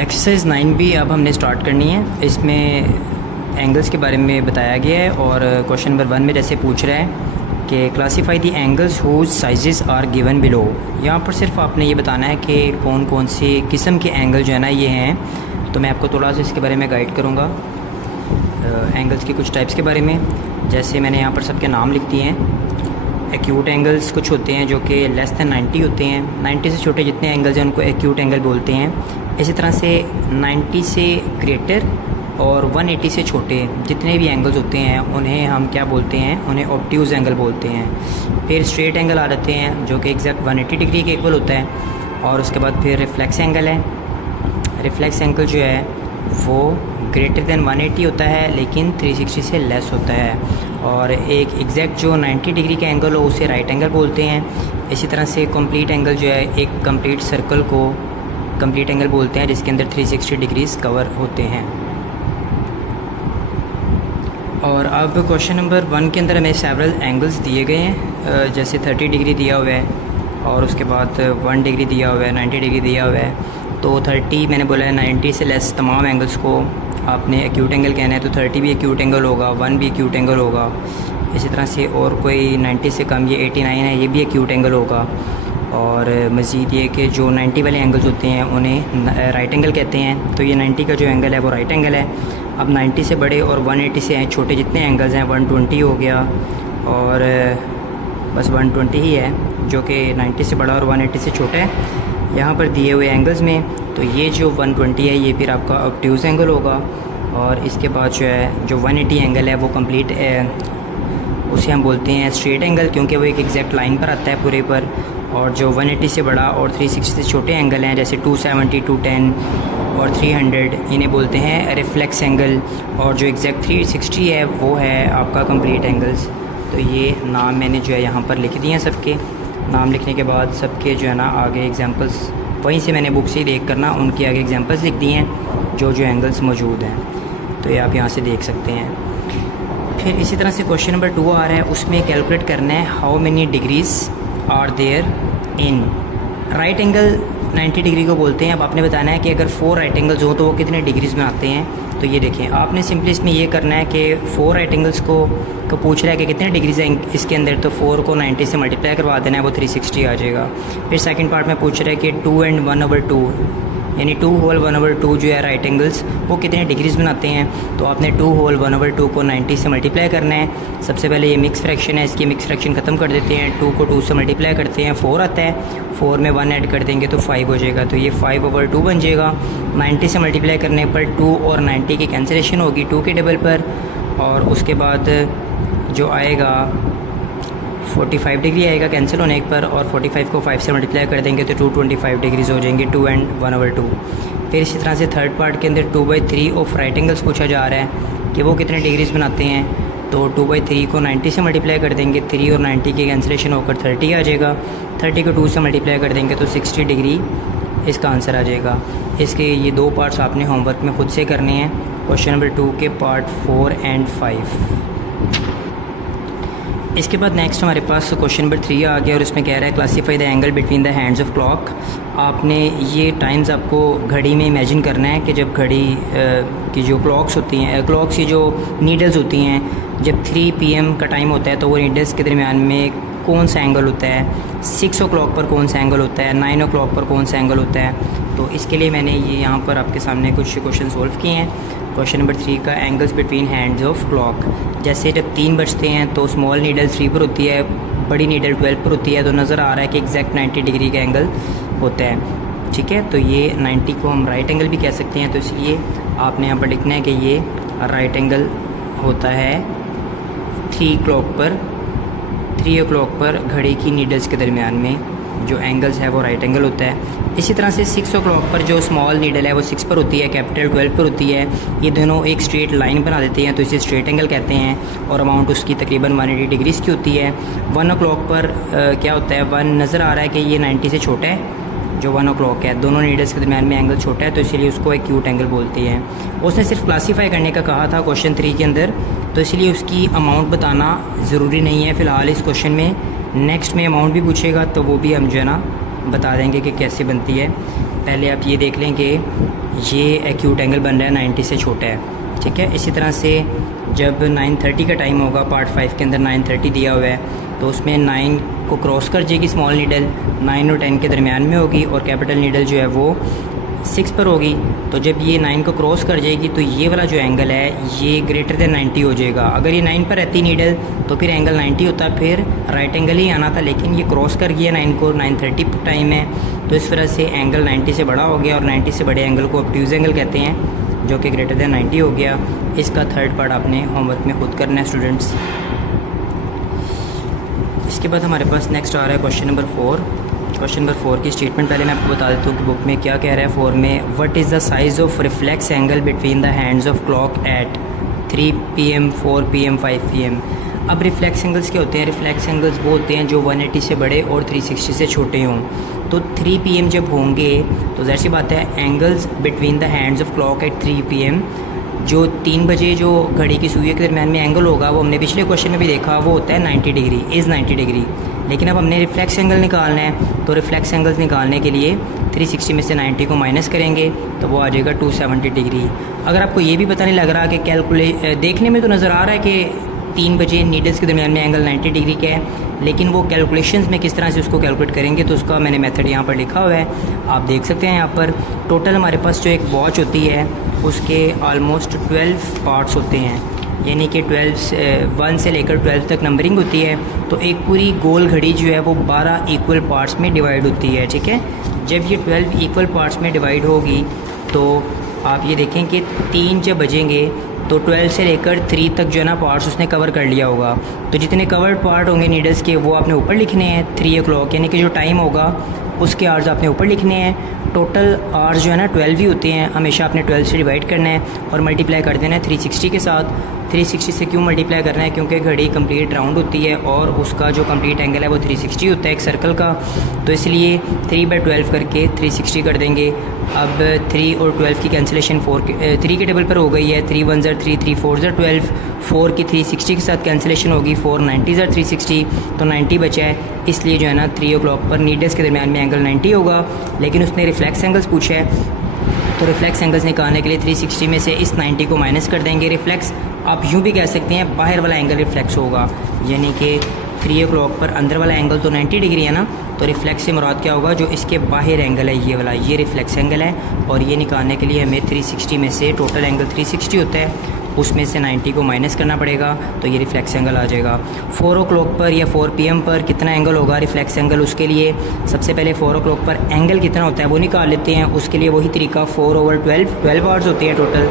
Exercise 9 भी अब हमने स्टार्ट करनी है। इसमें एंगल्स के बारे में बताया गया है और क्वेश्चन नंबर 1 में जैसे पूछ रहा है कि classify the angles whose sizes are given below. यहाँ पर सिर्फ आपने ये बताना है कि कौन कौन से किस्म के एंगल जो है ना ये हैं। तो मैं आपको थोड़ा सा इसके बारे में गाइड करूँगा एंगल्स की कुछ टाइप्स के बारे में। जैसे मैंने यहाँ पर सबके नाम लिख दिए हैं। एक्यूट एंगल्स कुछ होते हैं जो कि लेस दैन 90 होते हैं। 90 से छोटे जितने एंगल्स हैं उनको एक्यूट एंगल बोलते हैं। इसी तरह से 90 से ग्रेटर और 180 से छोटे जितने भी एंगल्स होते हैं उन्हें हम क्या बोलते हैं, उन्हें ऑब्ट्यूज़ एंगल बोलते हैं। फिर स्ट्रेट एंगल आ जाते हैं जो कि एग्जैक्ट 180 डिग्री के इक्वल होता है। और उसके बाद फिर रिफ्लेक्स एंगल है। रिफ्लेक्स एंगल जो है वो ग्रेटर दैन 180 होता है लेकिन 360 से लेस होता है। और एक एग्जैक्ट जो 90 डिग्री का एंगल हो उसे राइट एंगल बोलते हैं। इसी तरह से कंप्लीट एंगल जो है एक कंप्लीट सर्कल को कंप्लीट एंगल बोलते हैं जिसके अंदर 360 डिग्रीज कवर होते हैं। और अब क्वेश्चन नंबर 1 के अंदर हमें सेवरल एंगल्स दिए गए हैं। जैसे 30 डिग्री दिया हुआ है और उसके बाद 1 डिग्री दिया हुआ है, 90 डिग्री दिया हुआ है। तो 30 मैंने बोला है 90 से लेस तमाम एंगल्स को आपने एक्यूट एंगल कहना है। तो 30 भी एक्यूट एंगल होगा, 1 भी एक्यूट एंगल होगा। इसी तरह से और कोई 90 से कम, ये 89 है, ये भी एक्यूट एंगल होगा। और मज़ीद ये कि जो 90 वाले एंगल्स होते हैं उन्हें राइट एंगल कहते हैं। तो ये 90 का जो एंगल है वो राइट एंगल है। अब 90 से बड़े और 180 से छोटे जितने एंगल्स हैं 120 हो गया और बस 120 ही है जो कि 90 से बड़ा और 180 से छोटा है यहाँ पर दिए हुए एंगल्स में। तो ये जो 120 है ये फिर आपका ऑब्ट्यूज़ एंगल होगा। और इसके बाद जो है जो 180 एंगल है वो कंप्लीट उसे हम बोलते हैं स्ट्रेट एंगल क्योंकि वो एक एग्जैक्ट लाइन पर आता है पूरे पर। और जो 180 से बड़ा और 360 से छोटे एंगल हैं जैसे 270, 210 और 300 इन्हें बोलते हैं रिफ्लेक्स एंगल। और जो एग्जैक्ट 360 है वो है आपका कंप्लीट एंगल्स। तो ये नाम मैंने जो है यहाँ पर लिख दिए हैं। सबके नाम लिखने के बाद सबके जो है ना आगे एग्जांपल्स वहीं से मैंने बुक से देख करना उनके आगे एग्जांपल्स लिख दिए हैं जो एंगल्स मौजूद हैं। तो ये आप यहाँ से देख सकते हैं। फिर इसी तरह से क्वेश्चन नंबर 2 आ रहा है, उसमें कैलकुलेट करना है how many degrees are there in right angle 90 degree को बोलते हैं। अब आपने बताना है कि अगर 4 राइट एंगल्स हो तो वो कितने डिग्रीज में आते हैं। तो ये देखें, आपने सिंपली इसमें ये करना है कि 4 राइट एंगल्स को पूछ रहा है कि कितने डिग्रीज हैं इसके अंदर। तो 4 को 90 से मल्टीप्लाई करवा देना है, वो 360 आ जाएगा। फिर सेकंड पार्ट में पूछ रहा है कि 2 एंड 1/2 यानी 2 होल 1/2 जो है राइट एंगल्स वो कितने डिग्रीज बनाते हैं। तो आपने 2 होल 1/2 को 90 से मल्टीप्लाई करना है। सबसे पहले ये मिक्स फ्रैक्शन है, इसकी मिक्स फ्रैक्शन ख़त्म कर देते हैं। 2 को 2 से मल्टीप्लाई करते हैं, 4 आता है। 4 में 1 ऐड कर देंगे तो 5 हो जाएगा। तो ये 5/2 बन जाएगा। 90 से मल्टीप्लाई करने पर 2 और 90 की कैंसिलेशन होगी 2 के टेबल पर। और उसके बाद जो आएगा 45 डिग्री आएगा कैंसिल होने पर। और 45 को 5 से मल्टीप्लाई कर देंगे तो 225 डिग्रीज हो जाएंगे, 2 एंड 1/2। फिर इसी तरह से थर्ड पार्ट के अंदर 2/3 ऑफ राइट एंगल्स पूछा जा रहा है कि वो कितने डिग्रीज बनाते हैं। तो 2/3 को 90 से मल्टीप्लाई कर देंगे, 3 और 90 की कैंसिलेशन होकर 30 आ जाएगा। 30 को 2 से मल्टीप्लाई कर देंगे तो 60 डिग्री इसका आंसर आ जाएगा। इसके ये 2 पार्ट्स आपने होमवर्क में ख़ुद से करने हैं, क्वेश्चन नंबर 2 के पार्ट 4 एंड 5। इसके बाद नेक्स्ट हमारे पास क्वेश्चन नंबर 3 आ गया और उसमें कह रहा है classify the angle between the hands of clock. आपने ये टाइम्स आपको घड़ी में इमेजिन करना है कि जब घड़ी की जो क्लॉक्स होती हैं, क्लॉक्स की जो नीडल्स होती हैं, जब 3 PM का टाइम होता है तो वो नीडल्स के दरमियान में कौन सा एंगल होता है, 6 o'clock पर कौन सा एंगल होता है, 9 o'clock पर कौन सा एंगल होता है। तो इसके लिए मैंने ये यहाँ पर आपके सामने कुछ क्वेश्चन सोल्व किए हैं। क्वेश्चन नंबर 3 का angles between hands of clock. जैसे जब 3 बजते हैं तो स्मॉल नीडल 3 पर होती है, बड़ी नीडल 12 पर होती है। तो नज़र आ रहा है कि एग्जैक्ट 90 डिग्री का एंगल होता है। ठीक है, तो ये 90 को हम राइट एंगल भी कह सकते हैं। तो इसलिए आपने यहाँ पर लिखना है कि ये राइट एंगल होता है 3 o'clock पर घड़ी की नीडल्स के दरमियान में जो एंगल्स है वो राइट एंगल होता है। इसी तरह से 6 o'clock पर जो स्मॉल नीडल है वो 6 पर होती है, कैपिटल 12 पर होती है। ये दोनों एक स्ट्रेट लाइन बना देते हैं तो इसे स्ट्रेट एंगल कहते हैं। और अमाउंट उसकी तकरीबन 180 डिग्रीज़ की होती है। 1 o'clock पर क्या होता है, 1 नज़र आ रहा है कि ये 90 से छोटा है। जो 1 o'clock है दोनों नीडल्स के दरमियान में एंगल छोटा है तो इसलिए उसको एक्यूट एंगल बोलते हैं। उसने सिर्फ क्लासीफाई करने का कहा था क्वेश्चन 3 के अंदर, तो इसलिए उसकी अमाउंट बताना ज़रूरी नहीं है फ़िलहाल इस क्वेश्चन में। नेक्स्ट में अमाउंट भी पूछेगा तो वो भी हम जो है ना बता देंगे कि कैसे बनती है। पहले आप ये देख लें कि ये एक्यूट एंगल बन रहा है 90 से छोटा है, ठीक है। इसी तरह से जब 9:30 का टाइम होगा, पार्ट 5 के अंदर 9:30 दिया हुआ है, तो उसमें 9 को क्रॉस कर जाएगी स्मॉल नीडल, 9 और 10 के दरमियान में होगी और कैपिटल नीडल जो है वो 6 पर होगी। तो जब ये 9 को क्रॉस कर जाएगी तो ये वाला जो एंगल है ये ग्रेटर देन 90 हो जाएगा। अगर ये 9 पर रहती नीडल तो फिर एंगल 90 होता, फिर राइट एंगल ही आना था, लेकिन ये क्रॉस कर गया 9 को, 9:30 टाइम है, तो इस वजह से एंगल 90 से बड़ा हो गया और 90 से बड़े एंगल को ऑब्ट्यूज़ एंगल कहते हैं, जो कि ग्रेटर देन 90 हो गया। इसका थर्ड पार्ट आपने होमवर्क में खुद करना है स्टूडेंट्स। इसके बाद हमारे पास नेक्स्ट आ रहा है क्वेश्चन नंबर 4। क्वेश्चन नंबर 4 की स्टेटमेंट पहले मैं आपको बता देता हूँ कि बुक में क्या कह रहा है 4 में। What is the size of reflex angle between the hands of clock at 3 PM, 4 PM, 5 PM। अब रिफ्लेक्स एंगल्स क्या होते हैं? रिफ्लेक्स एंगल्स वो होते हैं जो 180 से बड़े और 360 से छोटे हों। तो 3 PM जब होंगे तो ज़ाहिर सी बात है angles between the hands of clock at 3 PM, जो 3 बजे जो घड़ी की सुइयों के दरमियान में एंगल होगा, वो हमने पिछले क्वेश्चन में भी देखा, वो होता है 90 डिग्री, इज़ 90 डिग्री। लेकिन अब हमने रिफ्लेक्स एंगल निकालना है, तो रिफ्लेक्स एंगल्स निकालने के लिए 360 में से 90 को माइनस करेंगे तो वो आ जाएगा 270 डिग्री। अगर आपको ये भी पता नहीं लग रहा कि देखने में तो नज़र आ रहा है कि 3 बजे नीडल्स के दरमियान में एंगल 90 डिग्री का है, लेकिन वो कैलकुलेशंस में किस तरह से उसको कैलकुलेट करेंगे तो उसका मैंने मेथड यहाँ पर लिखा हुआ है, आप देख सकते हैं। यहाँ पर टोटल हमारे पास जो एक वॉच होती है उसके ऑलमोस्ट 12 पार्ट्स होते हैं, यानी कि 1 से लेकर 12 तक नंबरिंग होती है। तो एक पूरी गोल घड़ी जो है वो 12 इक्वल पार्ट्स में डिवाइड होती है, ठीक है। जब ये 12 इक्वल पार्ट्स में डिवाइड होगी तो आप ये देखें कि 3 जब बजेंगे तो 12 से लेकर 3 तक जो है ना पार्ट्स उसने कवर कर लिया होगा। तो जितने कवर्ड पार्ट होंगे नीडल्स के वो आपने ऊपर लिखने हैं। 3 o'clock यानी कि जो टाइम होगा उसके आवर्स आपने ऊपर लिखने हैं। टोटल आवर्स जो है ना 12 ही होते हैं, हमेशा आपने 12 से डिवाइड करना है और मल्टीप्लाई कर देना है 360 के साथ। 360 से क्यों मल्टीप्लाई करना है? क्योंकि घड़ी कंप्लीट राउंड होती है और उसका जो कंप्लीट एंगल है वो 360 होता है एक सर्कल का, तो इसलिए 3/12 करके 360 कर देंगे। अब 3 और 12 की कैंसिलेशन 3 के टेबल पर हो गई है। 3 1 3, 3 4 12, 4 की 360 के साथ कैंसिलेशन होगी, 4 90 360, तो 90 बचा है। इसलिए जो है ना 3 o'clock पर नीडल्स के दरमियान में एंगल 90 होगा। लेकिन उसने रिफ्लेक्स एंगल्स पूछा है, तो रिफ्लेक्स एंगल्स निकालने के लिए 360 में से इस 90 को माइनस कर देंगे। रिफ्लेक्स आप यूँ भी कह सकते हैं बाहर वाला एंगल रिफ्लेक्स होगा, यानी कि 3 o'clock पर अंदर वाला एंगल तो 90 डिग्री है ना, तो रिफ्लेक्स से मुराद क्या होगा? जो इसके बाहर एंगल है ये वाला, ये रिफ्लेक्स एंगल है। और ये निकालने के लिए हमें 360 में से टोटल एंगल 360 होता है, उसमें से 90 को माइनस करना पड़ेगा, तो ये रिफ्लेक्स एंगल आ जाएगा। 4 o'clock पर या 4 PM पर कितना एंगल होगा रिफ्लेक्स एंगल? उसके लिए सबसे पहले 4 o'clock पर एंगल कितना होता है वो निकाल लेते हैं। उसके लिए वही तरीका 4/12 आवर्स होते हैं टोटल।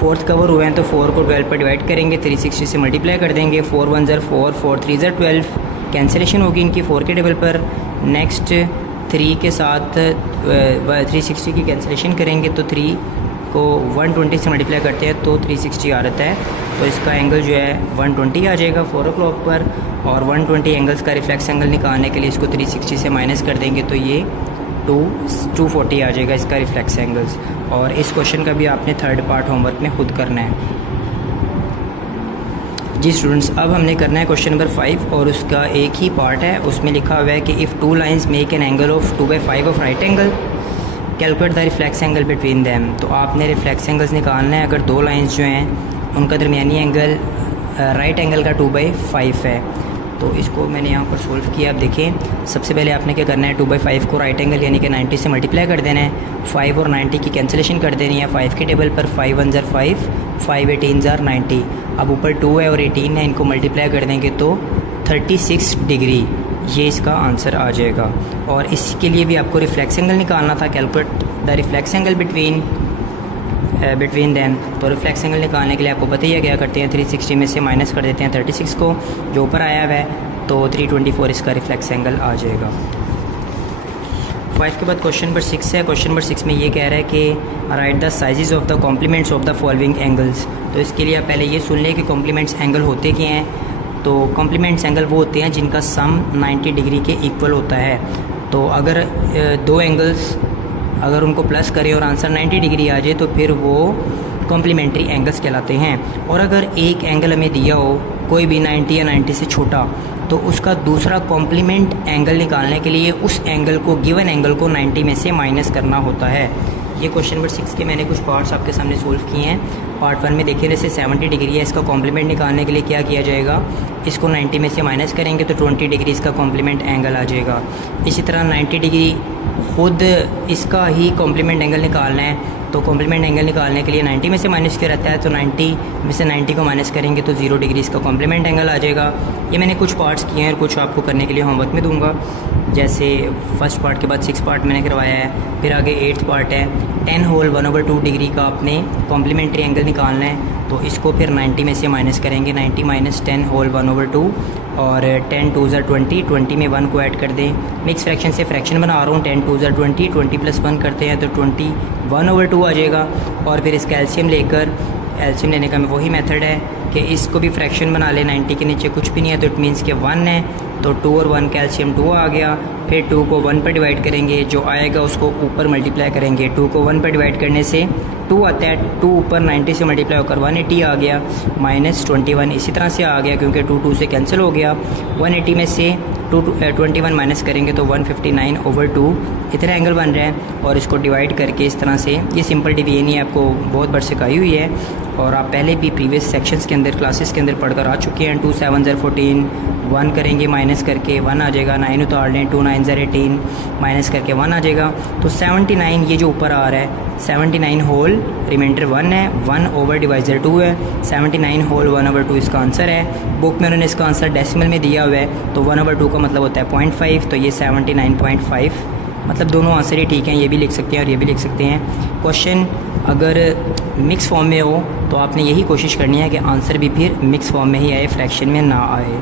4th कवर हुए हैं तो 4 को 12 पर डिवाइड करेंगे, 360 से मल्टीप्लाई कर देंगे। 4 1 4, 4 3 12, कैंसिलेशन होगी इनकी 4 के टेबल पर। नेक्स्ट 3 के साथ 360 की कैंसिलेशन करेंगे तो 3 को 120 से मल्टीप्लाई करते हैं तो 360 आ रहता है, तो इसका एंगल जो है 120 आ जाएगा 4 o'clock पर। और 120 एंगल्स का रिफ्लेक्स एंगल निकालने के लिए इसको 360 से माइनस कर देंगे तो ये 240 आ जाएगा इसका रिफ्लेक्स एंगल्स। और इस क्वेश्चन का भी आपने थर्ड पार्ट होमवर्क में खुद करना है। जी स्टूडेंट्स, अब हमने करना है क्वेश्चन नंबर 5 और उसका एक ही पार्ट है। उसमें लिखा हुआ है कि if 2 lines make an angle of 2/5 of right angle, calculate the reflex angle between them. तो आपने रिफ्लेक्स एंगल्स निकालना है। अगर 2 लाइन्स जो हैं उनका दरमियानी एंगल राइट एंगल का 2/5 है, तो इसको मैंने यहाँ पर सोल्व किया। अब देखें, सबसे पहले आपने क्या करना है, 2/5 को राइट एंगल यानी कि 90 से मल्टीप्लाई कर देना है। 5 और 90 की कैंसिलेशन कर देनी है 5 के टेबल पर। 5 1 5, 5 18 90। अब ऊपर 2 है और 18 है, इनको मल्टीप्लाई कर देंगे तो 36 डिग्री, ये इसका आंसर आ जाएगा। और इसके लिए भी आपको रिफ्लेक्स एंगल निकालना था, calculate the reflex angle between them. तो रिफ्लेक्स एंगल निकालने के लिए आपको पता ही है क्या करते हैं, 360 में से माइनस कर देते हैं 36 को, जो ऊपर आया हुआ है, तो 324 इसका रिफ्लेक्स एंगल आ जाएगा। 5 के बाद क्वेश्चन नंबर 6 है। क्वेश्चन नंबर 6 में ये कह रहा है कि write the sizes of the complements of the following angles. तो इसके लिए आप पहले ये सुन लें कि कॉम्प्लीमेंट्स एंगल होते क्या हैं। तो कॉम्प्लीमेंट्स एंगल वो होते हैं जिनका सम 90 डिग्री के इक्वल होता है। तो अगर 2 एंगल्स अगर उनको प्लस करें और आंसर 90 डिग्री आ जाए तो फिर वो कॉम्प्लीमेंट्री एंगल्स कहलाते हैं। और अगर एक एंगल हमें दिया हो कोई भी 90 या 90 से छोटा, तो उसका दूसरा कॉम्प्लीमेंट एंगल निकालने के लिए उस एंगल को, गिवन एंगल को 90 में से माइनस करना होता है। ये क्वेश्चन नंबर 6 के मैंने कुछ पार्ट्स आपके सामने सोल्व किए हैं। पार्ट 1 में देखिए जैसे 70 डिग्री है, इसका कॉम्प्लीमेंट निकालने के लिए क्या किया जाएगा, इसको 90 में से माइनस करेंगे तो 20 डिग्री इसका कॉम्प्लीमेंट एंगल आ जाएगा। इसी तरह 90 डिग्री खुद इसका ही कॉम्प्लीमेंट एंगल निकालना है, तो कॉम्प्लीमेंट एंगल निकालने के लिए 90 में से माइनस किया रहता है, तो 90 में से 90 को माइनस करेंगे तो 0 डिग्री इसका कॉम्प्लीमेंट एंगल आ जाएगा। ये मैंने कुछ पार्ट्स किए हैं और कुछ आपको करने के लिए होमवर्क में दूंगा। जैसे फर्स्ट पार्ट के बाद 6 पार्ट मैंने करवाया है, फिर आगे 8th पार्ट है। 10 होल 1/2 डिग्री का आपने कॉम्प्लीमेंट्री एंगल निकालना है, तो इसको फिर 90 में से माइनस करेंगे। 90 माइनस 10 होल 1/2 और 10 2 ज़ा 20, 20 में 1 को ऐड कर दें। मिक्स फ्रैक्शन से फ्रैक्शन बना रहा हूँ, 10 2 ज़ा 20, 20 + 1 करते हैं तो 20 1/2 आ जाएगा। और फिर इसका एलसीएम लेकर, एलसीएम लेने का वही मेथड है कि इसको भी फ्रैक्शन बना ले। 90 के नीचे कुछ भी नहीं है तो इट मीन्स कि 1 है, तो 2 और 1 का एलसीएम 2 आ गया। फिर 2 को 1 पर डिवाइड करेंगे, जो आएगा उसको ऊपर मल्टीप्लाई करेंगे। 2 को 1 पर डिवाइड करने से 2 आता है, 2 ऊपर 90 से मल्टीप्लाई होकर 180 आ गया, माइनस 21 इसी तरह से आ गया क्योंकि 2 2 से कैंसिल हो गया। 180 में से 21 माइनस करेंगे तो 159/2 इतना एंगल बन रहा है। और इसको डिवाइड करके इस तरह से, ये सिंपल डिवीजन ही आपको बहुत बार सिखाई हुई है और आप पहले भी प्रीवियस सेक्शंस के अंदर, क्लासेस के अंदर पढ़कर आ चुके हैं। 2 7 ज़ा 14, 1 करेंगे माइनस करके 1 आ जाएगा। 9 उतार लें, 2 9 ज़ा 18, माइनस करके 1 आ जाएगा। तो 79 ये जो ऊपर आ रहा है, 79 होल रिमाइंडर 1 है, 1/2 है। 79 होल 1/2 इसका आंसर है। बुक में उन्होंने इसका आंसर डेसिमल में दिया हुआ है, तो 1/2 का मतलब होता है 0.5, तो ये 79.5, मतलब दोनों आंसर ही ठीक हैं। ये भी लिख सकते हैं और ये भी लिख सकते हैं। क्वेश्चन अगर मिक्स फॉर्म में हो तो आपने यही कोशिश करनी है कि आंसर भी फिर मिक्स फॉर्म में ही आए, फ्रैक्शन में ना आए।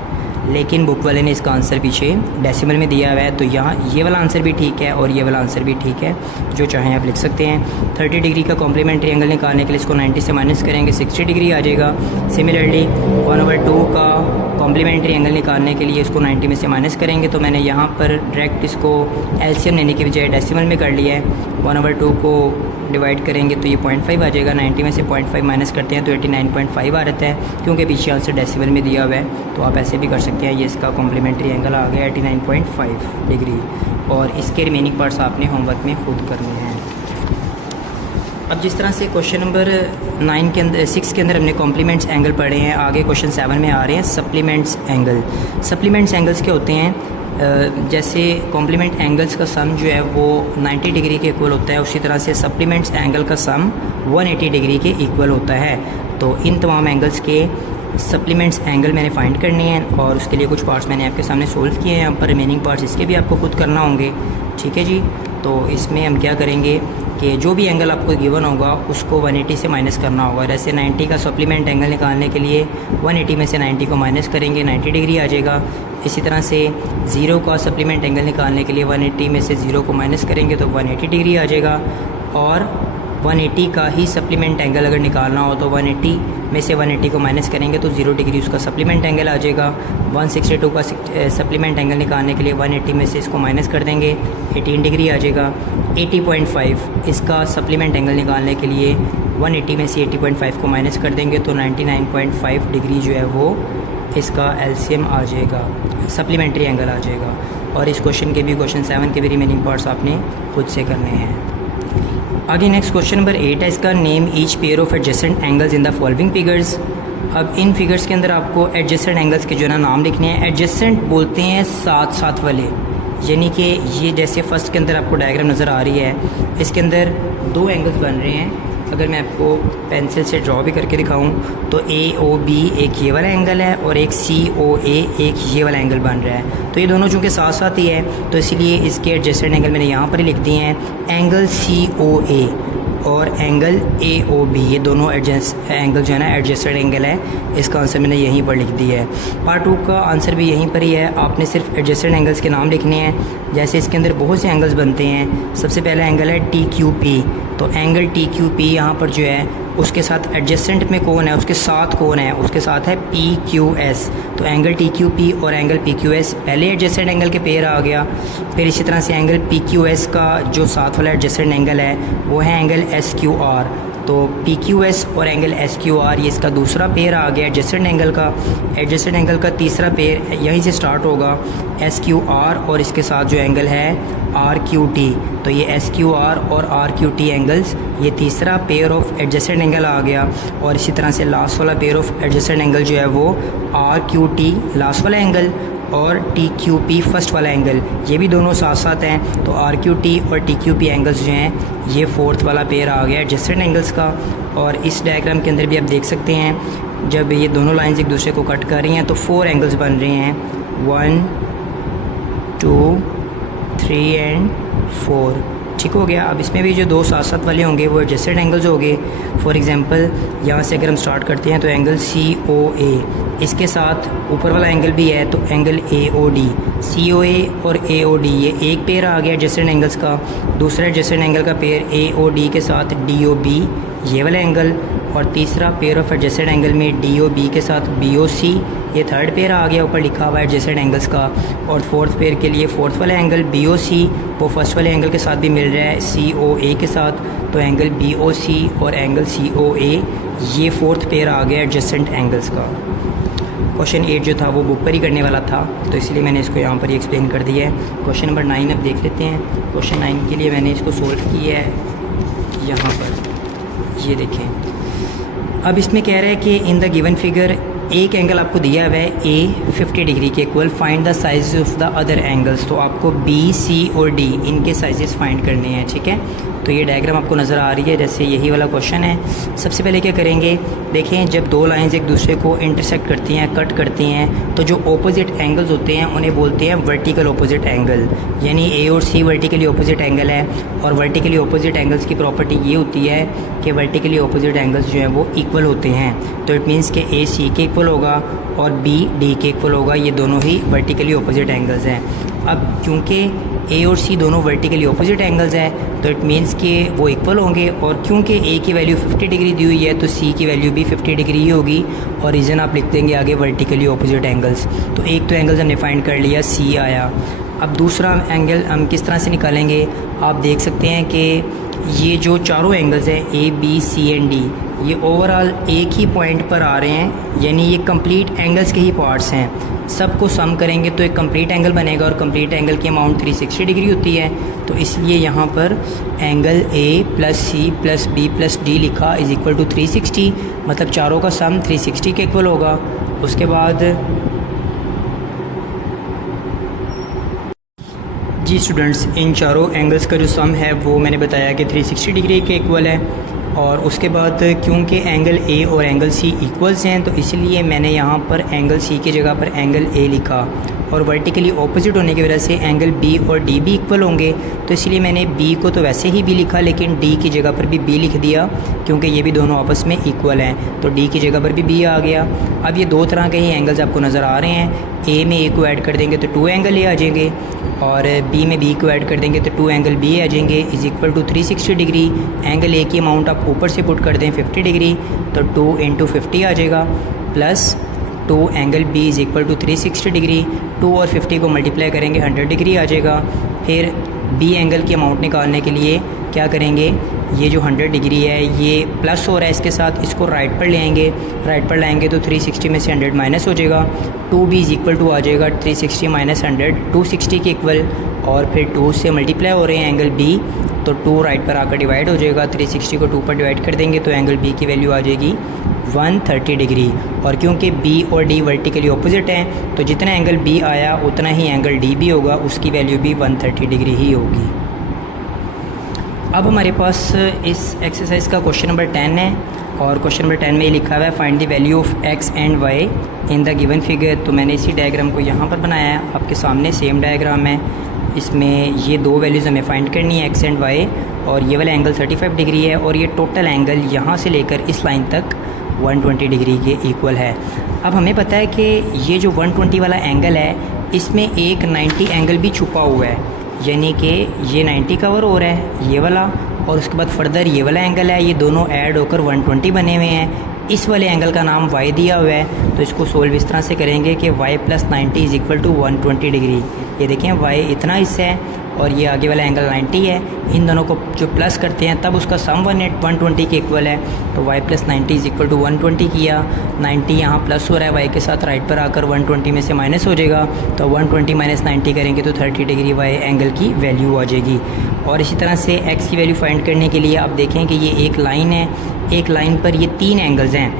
लेकिन बुक वाले ने इसका आंसर पीछे डेसिमल में दिया हुआ है, तो यहाँ ये वाला आंसर भी ठीक है और ये वाला आंसर भी ठीक है, जो चाहें आप लिख सकते हैं। 30 डिग्री का कॉम्प्लीमेंट्री एंगल निकालने के लिए इसको 90 से माइनस करेंगे, 60 डिग्री आ जाएगा। सिमिलरली 1/2 का कॉम्प्लीमेंट्री एंगल निकालने के लिए इसको 90 में से माइनस करेंगे, तो मैंने यहाँ पर डायरेक्ट इसको एलसीएम लेने की बजाय डेसिमल में कर लिया है। 1/2 को डिवाइड करेंगे तो ये 0.5 आ जाएगा। 90 में से 0.5 माइनस करते हैं तो 89.5 आ रहता है, क्योंकि पीछे आंसर डेसिमल में दिया हुआ है, तो आप ऐसे भी कर सकते हैं। ये इसका कॉम्प्लीमेंट्री एंगल आ गया 89.5 डिग्री। और इसके रिमेनिंग पार्ट्स आपने होमवर्क में खुद करने हैं। अब जिस तरह से क्वेश्चन नंबर 9 के अंदर 6 के अंदर हमने कॉम्प्लीमेंट्स एंगल पढ़े हैं, आगे क्वेश्चन 7 में आ रहे हैं सप्लीमेंट्स एंगल। सप्लीमेंट्स एंगल्स क्या होते हैं, जैसे कॉम्प्लीमेंट एंगल्स का सम जो है वो 90 डिग्री के इक्वल होता है, उसी तरह से सप्लीमेंट्स एंगल का सम 180 डिग्री के इक्वल होता है। तो इन तमाम एंगल्स के सप्लीमेंट्स एंगल मैंने फाइंड करने हैं और उसके लिए कुछ पार्ट्स मैंने आपके सामने सोल्व किए हैं। यहाँ पर रिमेनिंग पार्ट्स इसके भी आपको खुद करना होंगे, ठीक है जी। तो इसमें हम क्या करेंगे कि जो भी एंगल आपको गिवन होगा उसको 180 से माइनस करना होगा। जैसे 90 का सप्लीमेंट एंगल निकालने के लिए 180 में से 90 को माइनस करेंगे, 90 डिग्री आ जाएगा। इसी तरह से 0 का सप्लीमेंट एंगल निकालने के लिए 180 में से 0 को माइनस करेंगे तो 180 डिग्री आ जाएगा। और 180 का ही सप्लीमेंट एंगल अगर निकालना हो तो 180 में से 180 को माइनस करेंगे तो 0 डिग्री उसका सप्लीमेंट एंगल आ जाएगा। 162 का सप्लीमेंट एंगल निकालने के लिए 180 में से इसको माइनस कर देंगे, 18 डिग्री आ जाएगा। 80.5 इसका सप्लीमेंट एंगल निकालने के लिए 180 में से 80.5 को माइनस कर देंगे तो 99.5 डिग्री जो है वो इसका एलसीएम आ जाएगा, सप्लीमेंट्री एंगल आ जाएगा। और इस क्वेश्चन के भी, क्वेश्चन 7 के भी रिमेनिंग पार्ट्स आपने खुद से करने हैं। आगे नेक्स्ट क्वेश्चन नंबर 8 है, इसका name each pair of adjacent angles in the following figures. अब इन फिगर्स के अंदर आपको एडजेसेंट एंगल्स के जो है ना नाम लिखने हैं। एडजेसेंट बोलते हैं साथ साथ वाले, यानी कि ये जैसे फर्स्ट के अंदर आपको डायग्राम नज़र आ रही है, इसके अंदर 2 एंगल्स बन रहे हैं। अगर मैं आपको पेंसिल से ड्रॉ भी करके दिखाऊं तो AOB एक ये वाला एंगल है और एक COA एक ये वाला एंगल बन रहा है। तो ये दोनों चूँकि साथ साथ ही है तो इसीलिए इसके एडजेसेंट एंगल मैंने यहाँ पर ही लिख दिए हैं। एंगल COA और एंगल AOB, ये दोनों एंगल जो है ना एडजेसेंट एंगल है। इसका आंसर मैंने यहीं पर लिख दिया है। पार्ट 2 का आंसर भी यहीं पर ही है। आपने सिर्फ एडजेसेंट एंगल्स के नाम लिखने हैं। जैसे इसके अंदर बहुत से एंगल्स बनते हैं। सबसे पहला एंगल है TQP, तो एंगल TQP यहाँ पर जो है उसके साथ एडजेसेंट में कौन है, उसके साथ कौन है, उसके साथ है PQS। तो एंगल TQP और एंगल PQS पहले एडजेसेंट एंगल के पेयर आ गया। फिर इसी तरह से एंगल PQS का जो साथ वाला एडजेसेंट एंगल है वो है एंगल SQR। तो PQS और एंगल SQR ये इसका दूसरा पेयर आ गया एडजेसेंट एंगल का। एडजेसेंट एंगल का तीसरा पेयर यहीं से स्टार्ट होगा SQR और इसके साथ जो एंगल है RQT, तो ये SQR और RQT एंगल्स, ये तीसरा पेयर ऑफ एडजस्टेड एंगल आ गया। और इसी तरह से लास्ट वाला पेयर ऑफ एडजस्टेड एंगल जो है वो RQT लास्ट वाला एंगल और TQP फर्स्ट वाला एंगल, ये भी दोनों साथ साथ हैं। तो RQT और TQP एंगल्स जो हैं ये फोर्थ वाला पेयर आ गया एडजस्टेड एंगल्स का। और इस डायग्राम के अंदर भी आप देख सकते हैं जब ये दोनों लाइंस एक दूसरे को कट कर रही हैं तो 4 एंगल्स बन रहे हैं, 1 2 3 एंड 4। ठीक हो गया। अब इसमें भी जो दो साथ साथ वाले होंगे वो एडजस्टेड एंगल्स हो गए। फॉर एग्जांपल यहाँ से अगर हम स्टार्ट करते हैं तो एंगल COA, इसके साथ ऊपर वाला एंगल भी है तो एंगल AOD, COA और AOD ये एक पेयर आ गया एडजस्टेड एंगल्स का। दूसरा एडजस्टेड एंगल का पेयर AOD के साथ DOB ये वाला एंगल, और तीसरा पेयर ऑफ एडजस्टेड एंगल में DOB के साथ BOC ये थर्ड पेयर आ गया ऊपर लिखा हुआ है एडजस्टेड एंगल्स का। और फोर्थ पेयर के लिए फोर्थ वाला एंगल BOC वो फर्स्ट वाले एंगल के साथ भी मिल रहा है COA के साथ, तो एंगल BOC और एंगल COA ये फोर्थ पेयर आ गया एडजस्टेड एंगल्स का। क्वेश्चन 8 जो था वो बुक पर ही करने वाला था तो इसलिए मैंने इसको यहाँ पर ही एक्सप्लेन कर दिया है। क्वेश्चन नंबर 9 अब देख लेते हैं। क्वेश्चन 9 के लिए मैंने इसको सोल्व किया है यहाँ पर, ये देखें। अब इसमें कह रहा है कि इन द गिवन फिगर एक एंगल आपको दिया हुआ है A 50 डिग्री के equal, find the size of the other angles. तो आपको B, C और D इनके साइजेस फाइंड करने हैं, ठीक है। तो ये डायग्राम आपको नज़र आ रही है जैसे यही वाला क्वेश्चन है। सबसे पहले क्या करेंगे, देखें जब दो लाइंस एक दूसरे को इंटरसेक्ट करती हैं, कट करती हैं, तो जो ऑपोजिट एंगल्स होते हैं उन्हें बोलते हैं वर्टिकल ऑपोजिट एंगल, यानी A और C वर्टिकली ऑपोजिट एंगल है। और वर्टिकली ऑपोजिट एंगल्स की प्रॉपर्टी ये होती है कि वर्टिकली ऑपोजिट एंगल्स जो हैं वो इक्वल होते हैं। तो इट मीन्स कि A C के इक्वल होगा और B D के इक्वल होगा, ये दोनों ही वर्टिकली ऑपोजिट एंगल्स हैं। अब क्योंकि A और C दोनों वर्टिकली ऑपोजिट एंगल्स हैं तो इट मीन्स कि वो इक्वल होंगे, और क्योंकि A की वैल्यू 50 डिग्री दी हुई है तो C की वैल्यू भी 50 डिग्री ही होगी। और रीज़न आप लिख देंगे आगे वर्टिकली ऑपोजिट एंगल्स। तो एक तो एंगल्स हमने फाइंड कर लिया, C आया। अब दूसरा एंगल हम किस तरह से निकालेंगे, आप देख सकते हैं कि ये जो चारों एंगल्स हैं A B C and D ये ओवरऑल एक ही पॉइंट पर आ रहे हैं, यानी ये कंप्लीट एंगल्स के ही पार्ट्स हैं। सबको सम करेंगे तो एक कंप्लीट एंगल बनेगा, और कंप्लीट एंगल की अमाउंट 360 डिग्री होती है। तो इसलिए यहाँ पर angle A plus C plus B plus D लिखा इज़ इक्वल टू 360, मतलब चारों का सम 360 के इक्वल होगा। उसके बाद जी स्टूडेंट्स, इन चारों एंगल्स का जो सम है वो मैंने बताया कि 360 डिग्री के इक्वल है। और उसके बाद क्योंकि एंगल A और एंगल C इक्वल्स हैं तो इसलिए मैंने यहाँ पर एंगल C की जगह पर एंगल A लिखा, और वर्टिकली ऑपोजिट होने की वजह से एंगल B और D भी इक्वल होंगे, तो इसलिए मैंने B को तो वैसे ही B लिखा लेकिन D की जगह पर भी B लिख दिया क्योंकि ये भी दोनों आपस में इक्वल हैं। तो D की जगह पर भी B आ गया। अब ये दो तरह के ही एंगल्स आपको नज़र आ रहे हैं। A में A को ऐड कर देंगे तो 2 एंगल A आ जाएंगे, और B में B को ऐड कर देंगे तो 2 एंगल B आ जाएंगे is equal to 360 degree. Angle A की अमाउंट आप ऊपर से पुट कर दें 50 डिग्री, तो 2 इंटू 50 आ जाएगा, plus 2 angle B is equal to 360 degree. 2 और 50 को मल्टीप्लाई करेंगे 100 डिग्री आ जाएगा। फिर B एंगल की अमाउंट निकालने के लिए क्या करेंगे, ये जो 100 डिग्री है ये प्लस हो रहा है इसके साथ, इसको राइट पर ले आएंगे। राइट पर लाएंगे तो 360 में से 100 माइनस हो जाएगा, 2B इज़ इक्वल टू आ जाएगा 360 माइनस 100 260 के इक्वल। और फिर 2 से मल्टीप्लाई हो रहे हैं एंगल B, तो 2 राइट पर आकर डिवाइड हो जाएगा। 360 को 2 पर डिवाइड कर देंगे तो एंगल B की वैल्यू आ जाएगी 130 डिग्री। और क्योंकि B और D वर्टिकली ऑपोजिट हैं तो जितना एंगल B आया उतना ही एंगल D भी होगा, उसकी वैल्यू भी 130 डिग्री ही होगी। अब हमारे पास इस एक्सरसाइज का क्वेश्चन नंबर 10 है, और क्वेश्चन नंबर 10 में ये लिखा हुआ है find the value of x and y in the given figure. तो मैंने इसी डायग्राम को यहाँ पर बनाया है, आपके सामने सेम डायग्राम है। इसमें ये दो वैल्यूज़ हमें फाइंड करनी है x एंड y, और ये वाला एंगल 35 डिग्री है, और ये टोटल एंगल यहाँ से लेकर इस लाइन तक 120 डिग्री के इक्वल है। अब हमें पता है कि ये जो 120 वाला एंगल है इसमें एक 90 एंगल भी छुपा हुआ है, यानी कि ये 90 कवर हो रहा है ये वाला, और उसके बाद फर्दर ये वाला एंगल है, ये दोनों ऐड होकर 120 बने हुए हैं। इस वाले एंगल का नाम y दिया हुआ है, तो इसको सोल्व इस तरह से करेंगे कि y plus 90 is equal to 120 degree. ये देखें y इतना हिस्सा है और ये आगे वाला एंगल 90 है। इन दोनों को जो प्लस करते हैं तब उसका सम 120 के इक्वल है। तो y + 90 = 120 किया। 90 यहाँ प्लस हो रहा है y के साथ, राइट पर आकर 120 में से माइनस हो जाएगा। तो 120 - 90 करेंगे तो 30 डिग्री y एंगल की वैल्यू आ जाएगी। और इसी तरह से x की वैल्यू फाइंड करने के लिए आप देखें कि ये एक लाइन है, एक लाइन पर ये 3 एंगल्स हैं,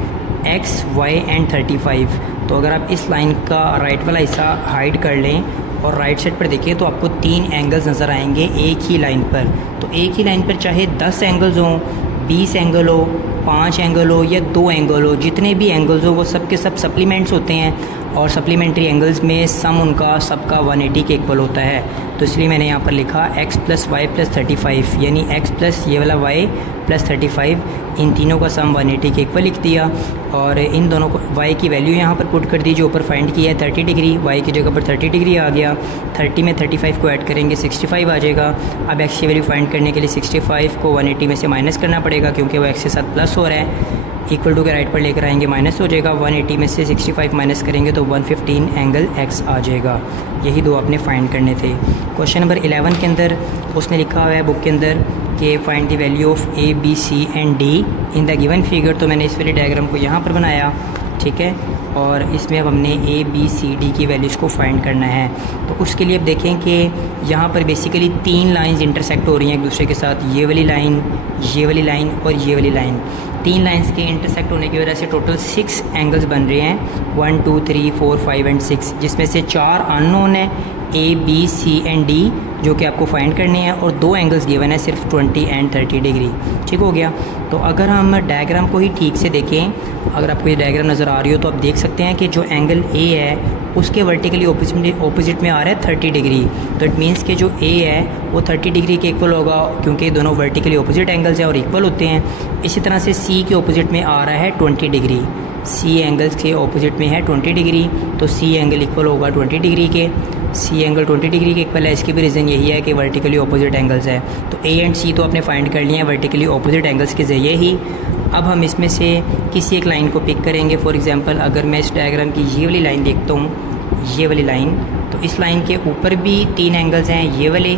x, y एंड 35। तो अगर आप इस लाइन का राइट वाला हिस्सा हाइड कर लें और राइट साइड पर देखें तो आपको 3 एंगल्स नज़र आएंगे एक ही लाइन पर। तो एक ही लाइन पर चाहे 10 एंगल्स हों, 20 एंगल हो, 5 एंगल हो या 2 एंगल हो, जितने भी एंगल्स हो वो सब के सब सप्लीमेंट्स होते हैं और सप्लीमेंट्री एंगल्स में सम उनका सबका 180 के इक्वल होता है। तो इसलिए मैंने यहाँ पर लिखा x + y + 35, यानी x प्लस ये वाला y + 35, इन तीनों का सम 180 के इक्वल लिख दिया। और इन दोनों को y की वैल्यू यहाँ पर पुट कर दी जो ऊपर फाइंड किया है 30 डिग्री, y की जगह पर 30 डिग्री आ गया। 30 में 35 को ऐड करेंगे 65 आ जाएगा। अब x की वैल्यू फाइंड करने के लिए 65 को 180 में से माइनस करना पड़ेगा क्योंकि वो x के साथ प्लस हो रहा है। इक्वल टू के राइट पर लेकर आएंगे माइनस हो जाएगा। 180 में से 65 माइनस करेंगे तो 115 एंगल x आ जाएगा। यही दो आपने फाइंड करने थे। क्वेश्चन नंबर 11 के अंदर उसने लिखा हुआ है बुक के अंदर कि find the value of a, b, c and d in the given figure. तो मैंने इस वाले डायग्राम को यहाँ पर बनाया, ठीक है, और इसमें अब हमने a, b, c, d की वैल्यूज़ को फाइंड करना है। तो उसके लिए अब देखें कि यहाँ पर बेसिकली 3 लाइंस इंटरसेक्ट हो रही हैं एक दूसरे के साथ, ये वाली लाइन, ये वाली लाइन और ये वाली लाइन। 3 लाइंस के इंटरसेक्ट होने की वजह से टोटल 6 एंगल्स बन रहे हैं, 1, 2, 3, 4, 5 एंड 6, जिसमें से 4 अननोन है a, b, c and d जो कि आपको फाइंड करनी है, और 2 एंगल्स गिवन है सिर्फ 20 एंड 30 डिग्री। ठीक हो गया। तो अगर हम डायग्राम को ही ठीक से देखें, अगर आपको ये डायग्राम नज़र आ रही हो तो आप देख सकते हैं कि जो एंगल a है उसके वर्टिकली ऑपोजिट में आ रहा है 30 डिग्री। तो इट मीन्स कि जो a है वो 30 डिग्री के इक्वल होगा क्योंकि दोनों वर्टिकली ऑपोजिट एंगल्स हैं और इक्वल होते हैं। इसी तरह से c के ऑपोजिट में आ रहा है 20 डिग्री, c एंगल्स के ऑपोजिट में है 20 डिग्री, तो c एंगल इक्वल होगा 20 डिग्री के। c एंगल 20 डिग्री के इक्वल है, इसकी भी रीज़न यही है कि वर्टिकली ऑपोजिट एंगल्स है। तो a एंड c तो आपने फाइंड कर लिया है वर्टिकली ऑपोजिट एंगल्स के ज़रिए ही। अब हम इसमें से किसी एक लाइन को पिक करेंगे। फॉर एग्जांपल अगर मैं इस डायग्राम की ये वाली लाइन देखता हूँ, ये वाली लाइन, तो इस लाइन के ऊपर भी 3 एंगल्स हैं ये वाले,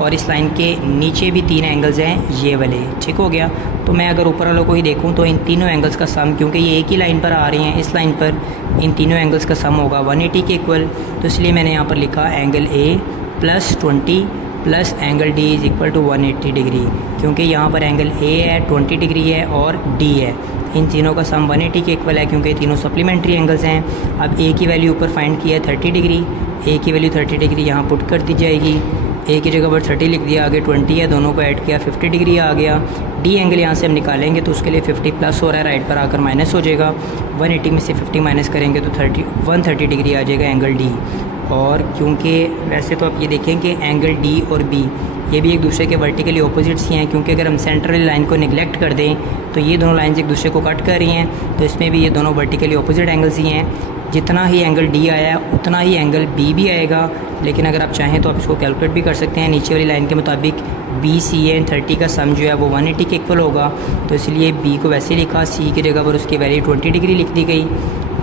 और इस लाइन के नीचे भी 3 एंगल्स हैं ये वाले। ठीक हो गया। तो मैं अगर ऊपर वालों को ही देखूं तो इन तीनों एंगल्स का सम, क्योंकि ये एक ही लाइन पर आ रही हैं, इस लाइन पर इन तीनों एंगल्स का सम होगा 180 के इक्वल। तो इसलिए मैंने यहाँ पर लिखा angle a + 20 plus angle d = 180 degree, क्योंकि यहाँ पर एंगल a है 20 डिग्री है और d है, इन तीनों का सम 180 के इक्वल है क्योंकि तीनों सप्लीमेंट्री एंगल्स हैं। अब a की वैल्यू ऊपर फाइंड किया है 30 डिग्री, a की वैल्यू 30 डिग्री यहाँ पुट कर दी जाएगी। a की जगह पर 30 लिख दिया, आगे 20 है, दोनों को ऐड किया 50 डिग्री आ गया। d एंगल यहाँ से हम निकालेंगे तो उसके लिए 50 प्लस हो रहा है, राइट पर आकर माइनस हो जाएगा। 180 में से 50 माइनस करेंगे तो 130 डिग्री आ जाएगा एंगल d। और क्योंकि वैसे तो आप ये देखें कि एंगल d और b ये भी एक दूसरे के वर्टिकली ऑपोजिट्स ही हैं, क्योंकि अगर हम सेंट्रल लाइन को निगलेक्ट कर दें तो ये दोनों लाइंस एक दूसरे को कट कर रही हैं, तो इसमें भी ये दोनों वर्टिकली ऑपोजिट एंगल्स ही हैं। जितना ही एंगल d आया उतना ही एंगल b भी आएगा, लेकिन अगर आप चाहें तो आप इसको कैलकुलेट भी कर सकते हैं। नीचे वाली लाइन के मुताबिक b, c एंड 30 का सम जो है वो 180 के इक्वल होगा, तो इसलिए b को वैसे लिखा, c की जगह पर उसकी वैल्यू 20 डिग्री लिख दी गई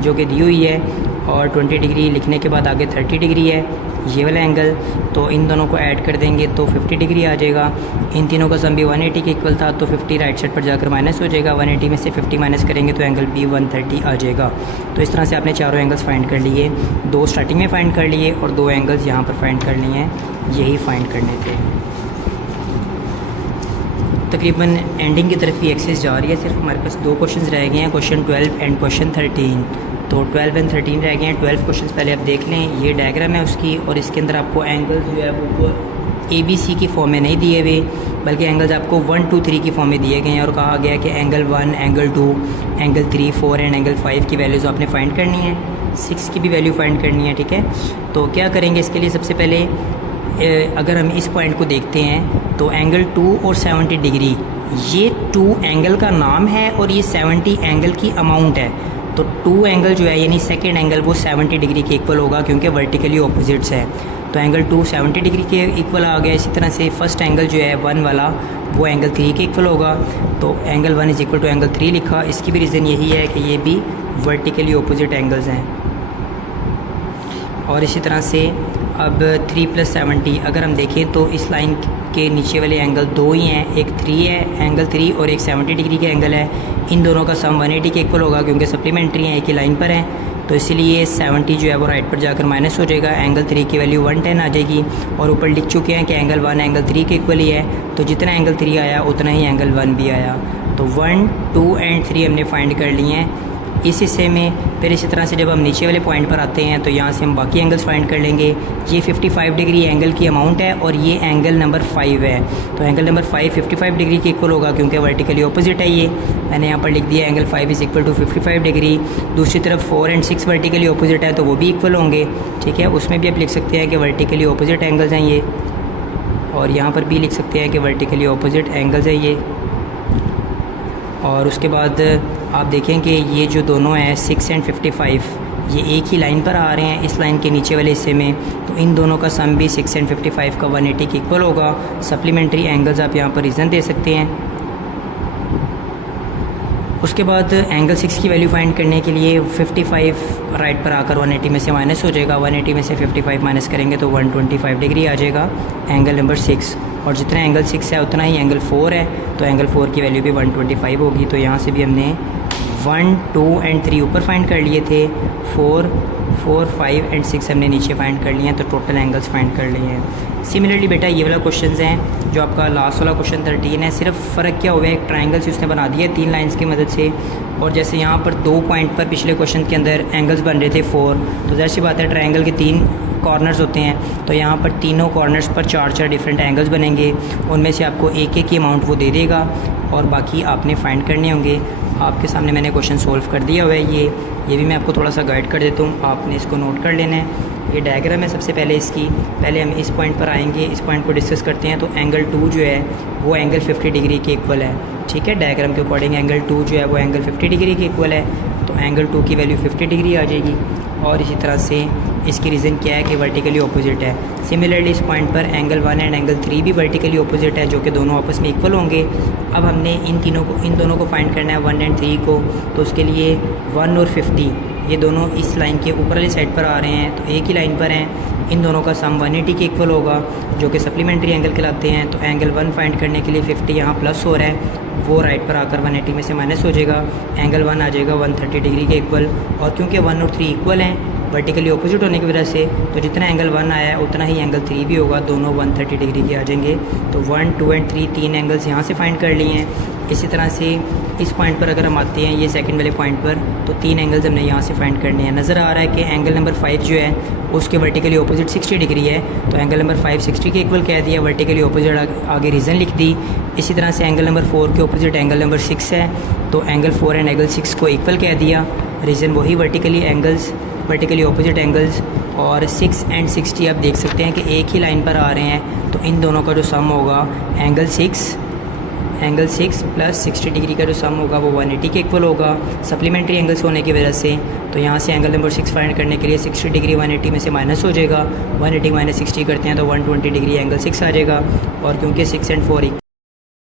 जो कि दी हुई है, और 20 डिग्री लिखने के बाद आगे 30 डिग्री है ये वाला एंगल, तो इन दोनों को ऐड कर देंगे तो 50 डिग्री आ जाएगा। इन तीनों का सम भी 180 के इक्वल था, तो 50 राइट साइड पर जाकर माइनस हो जाएगा। 180 में से 50 माइनस करेंगे तो एंगल b 130 आ जाएगा। तो इस तरह से आपने चारों एंगल्स फाइंड कर लिए, 2 स्टार्टिंग में फ़ाइंड कर लिए और 2 एंगल्स यहाँ पर फाइंड कर लिए हैं, यही फाइंड करने थे। तकरीबन एंडिंग की तरफ ही एक्सेस जा रही है, सिर्फ हमारे पास 2 क्वेश्चन रह गए हैं, क्वेश्चन 12 एंड क्वेश्चन 13। तो 12 एंड 13 रह गए हैं। 12 क्वेश्चन पहले आप देख लें, ये डायग्राम है उसकी, और इसके अंदर आपको एंगल्स जो है वो ABC की फॉर्म में नहीं दिए हुए, बल्कि एंगल्स आपको 1, 2, 3 की फॉर्म में दिए गए हैं, और कहा गया कि angle 1, angle 2, angle 3, 4 and angle 5 की वैल्यूज़ आपने फाइंड करनी है, 6 की भी वैल्यू फाइंड करनी है। ठीक है, तो क्या करेंगे इसके लिए, सबसे पहले अगर हम इस पॉइंट को देखते हैं तो एंगल 2 और 70 डिग्री, ये 2 एंगल का नाम है और ये 70 एंगल की अमाउंट है। तो 2 एंगल जो है यानी सेकेंड एंगल वो 70 डिग्री के इक्वल होगा क्योंकि वर्टिकली ऑपोजिट्स है, तो एंगल 2 70 डिग्री के इक्वल आ गया। इसी तरह से फर्स्ट एंगल जो है 1 वाला वो एंगल 3 के इक्वल होगा, तो एंगल 1 = एंगल 3 लिखा। इसकी भी रीज़न यही है कि ये भी वर्टिकली ऑपोजिट एंगल्स हैं। और इसी तरह से अब 3 + 70 अगर हम देखें तो इस लाइन के नीचे वाले एंगल दो ही हैं, एक 3 है एंगल 3 और एक 70 डिग्री का एंगल है। इन दोनों का सम 180 के इक्वल होगा क्योंकि सप्लीमेंट्री हैं, एक ही लाइन पर हैं, तो इसीलिए 70 जो है वो राइट पर जाकर माइनस हो जाएगा। एंगल 3 की वैल्यू 110 आ जाएगी और ऊपर लिख चुके हैं कि एंगल 1 एंगल 3 के इक्वल ही है, तो जितना एंगल 3 आया उतना ही एंगल 1 भी आया। तो 1, 2 एंड 3 हमने फाइंड कर लिए हैं इस हिस्से में। फिर इसी तरह से जब हम नीचे वाले पॉइंट पर आते हैं तो यहाँ से हम बाकी एंगल्स फाइंड कर लेंगे। ये 55 डिग्री एंगल की अमाउंट है और ये एंगल नंबर 5 है, तो एंगल नंबर 5 55 डिग्री के इक्वल होगा क्योंकि वर्टिकली ऑपोजिट है। ये मैंने यहाँ पर लिख दिया एंगल 5 = 55 डिग्री। दूसरी तरफ 4 और 6 वर्टिकली ऑपोजिट है तो वो भी इक्वल होंगे, ठीक है। उसमें भी आप लिख सकते हैं कि वर्टिकली ऑपोजिट एंगल्स हैं ये, और यहाँ पर भी लिख सकते हैं कि वर्टिकली ऑपोजिट एंगल्स है ये। और उसके बाद आप देखें कि ये जो दोनों हैं 6 और 55 ये एक ही लाइन पर आ रहे हैं इस लाइन के नीचे वाले हिस्से में, तो इन दोनों का सम भी 6 और 55 का 180 के इक्वल होगा। सप्लीमेंट्री एंगल्स आप यहाँ पर रीज़न दे सकते हैं। उसके बाद एंगल 6 की वैल्यू फाइंड करने के लिए 55 राइट पर आकर 180 में से माइनस हो जाएगा। 180 में से 55 माइनस करेंगे तो 125 डिग्री आ जाएगा एंगल नंबर 6, और जितना एंगल 6 है उतना ही एंगल 4 है, तो एंगल 4 की वैल्यू भी 125 होगी। तो यहाँ से भी हमने 1, 2 एंड 3 ऊपर फाइंड कर लिए थे, 4, 5 एंड 6 हमने नीचे फाइंड कर लिए हैं, तो टोटल एंगल्स फाइंड कर लिए हैं। सिमिलरली बेटा ये वाला क्वेश्चन हैं जो आपका लास्ट वाला क्वेश्चन 13 है, सिर्फ फ़र्क क्या हुआ है, एक ट्रायंगल से उसने बना दिया 3 लाइंस की मदद से, और जैसे यहाँ पर 2 पॉइंट पर पिछले क्वेश्चन के अंदर एंगल्स बन रहे थे 4, तो ज़ाहिर सी बात है ट्रायंगल के 3 कॉर्नर्स होते हैं, तो यहाँ पर तीनों कॉर्नर्स पर 4 डिफरेंट एंगल्स बनेंगे, उनमें से आपको एक की अमाउंट वो दे देगा और बाकी आपने फाइंड करने होंगे। आपके सामने मैंने क्वेश्चन सोल्व कर दिया हुआ है, ये भी मैं आपको थोड़ा सा गाइड कर देता हूँ, आपने इसको नोट कर लेना है। ये डायग्राम है सबसे पहले इसकी, पहले हम इस पॉइंट पर आएंगे, इस पॉइंट को डिस्कस करते हैं। तो एंगल 2 जो है वो एंगल 50 डिग्री के इक्वल है, ठीक है। डायग्राम के अकॉर्डिंग एंगल 2 जो है वो एंगल 50 डिग्री के इक्वल है, तो एंगल 2 की वैल्यू 50 डिग्री आ जाएगी। और इसी तरह से इसकी रीज़न क्या है कि वर्टिकली ऑपोजिट है। सिमिलरली इस पॉइंट पर एंगल 1 एंड एंगल 3 भी वर्टिकली ऑपोजिट है, जो कि दोनों आपस में इक्वल होंगे। अब हमने इन दोनों को फाइंड करना है 1 और 3 को, तो उसके लिए 1 और 50 ये दोनों इस लाइन के ऊपर वाली साइड पर आ रहे हैं, तो एक ही लाइन पर हैं। इन दोनों का सम 180 के इक्वल होगा, जो कि सप्लीमेंट्री एंगल कहलाते हैं। तो एंगल 1 फाइंड करने के लिए 50 यहाँ प्लस हो रहा है, वो राइट पर आकर 180 में से माइनस हो जाएगा। एंगल 1 आ जाएगा 130 डिग्री के इक्वल, और क्योंकि 1 और 3 इक्वल हैं वर्टिकली ऑपोजिट होने की वजह से, तो जितना एंगल 1 आया है उतना ही एंगल 3 भी होगा, दोनों 130 डिग्री के आ जाएंगे। तो 1, 2 एंड 3 तीन एंगल्स यहाँ से फाइंड कर लिए हैं। इसी तरह से इस पॉइंट पर अगर हम आते हैं, ये सेकंड वाले पॉइंट पर, तो 3 एंगल्स हमने यहाँ से फाइंड करने हैं। नज़र आ रहा है कि एंगल नंबर 5 जो है उसके वर्टिकली ऑपोजिट 60 डिग्री है, तो एंगल नंबर 5 60 के इक्वल कह दिया, वर्टिकली ऑपोजिट आगे रीज़न लिख दी। इसी तरह से एंगल नंबर 4 के ऑपोजिट एंगल नंबर 6 है, तो एंगल 4 एंड एंगल 6 को इक्वल कह दिया, रीज़न वही वर्टिकली ऑपोजिट एंगल्स। और 6 एंड 60 आप देख सकते हैं कि एक ही लाइन पर आ रहे हैं, तो इन दोनों का जो सम होगा एंगल 6 प्लस 60 डिग्री का जो सम होगा वो 180 के इक्वल होगा, सप्लीमेंट्री एंगल्स होने की वजह से। तो यहाँ से एंगल नंबर 6 फाइंड करने के लिए 60 डिग्री 180 में से माइनस हो जाएगा, 180 माइनस 60 करते हैं तो 120 डिग्री एंगल 6 आ जाएगा। और क्योंकि 6 और 4